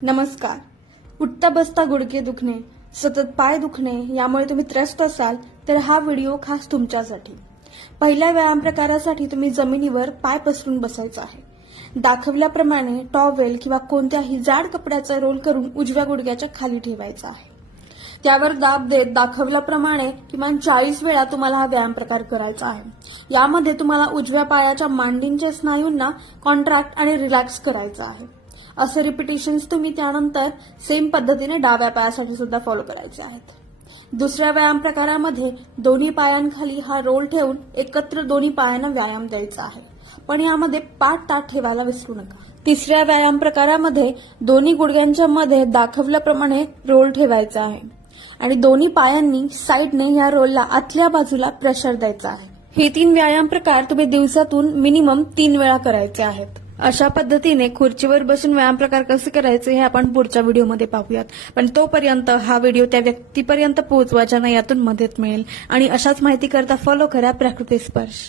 नमस्कार. उठता बसता गुडघे दुखणे, सतत पाय दुखणे यामुळे तुम्ही त्रस्त असाल तर हा व्हिडिओ खास तुमच्यासाठी. पहिल्या व्यायाम प्रकारासाठी तुम्ही जमिनीवर पाय पसरून बसायचा आहे. दाखवल्याप्रमाणे टॉवेल किंवा कोणत्याही जाड कपड्याचा रोल करून उजव्या गुडघ्याच्या खाली ठेवायचा आहे. त्यावर दाब देत दाखवल्याप्रमाणे किमान 40 वेळा तुम्हाला हा व्यायाम प्रकार करायचा आहे. यामध्ये तुम्हाला उजव्या पायाच्या मांडींच्या स्नायूंना कॉन्ट्रॅक्ट आणि रिलॅक्स करायचं आहे. असे रिपिटेशन्स तुम्ही त्यानंतर सेम पद्धतीने डाव्या पायासाठी सुद्धा फॉलो करायचे आहेत. दुसऱ्या व्यायाम प्रकारामध्ये दोन्ही पायांखाली हा रोल ठेवून एकत्र दोन्ही पायांना व्यायाम द्यायचा आहे, पण यामध्ये पाठ ताठ ठेवायला विसरू नका. तिसऱ्या व्यायाम प्रकारामध्ये दोन्ही गुडघ्यांच्या मध्ये दाखवल्याप्रमाणे रोल ठेवायचा आहे आणि दोन्ही पायांनी साईडने या रोलला आतल्या बाजूला प्रेशर द्यायचा आहे. हे 3 व्यायाम प्रकार तुम्ही दिवसातून मिनिमम 3 वेळा करायचे आहेत. अशा पद्धतीने खुर्चीवर बसून व्यायाम प्रकार कसे करायचे हे आपण पुढच्या व्हिडिओमध्ये पाहूयात. पण तोपर्यंत हा व्हिडिओ त्या व्यक्तीपर्यंत पोहोचवा ज्यांना यातून मदत मिळेल आणि अशाच माहिती करता फॉलो करा प्रकृती स्पर्श.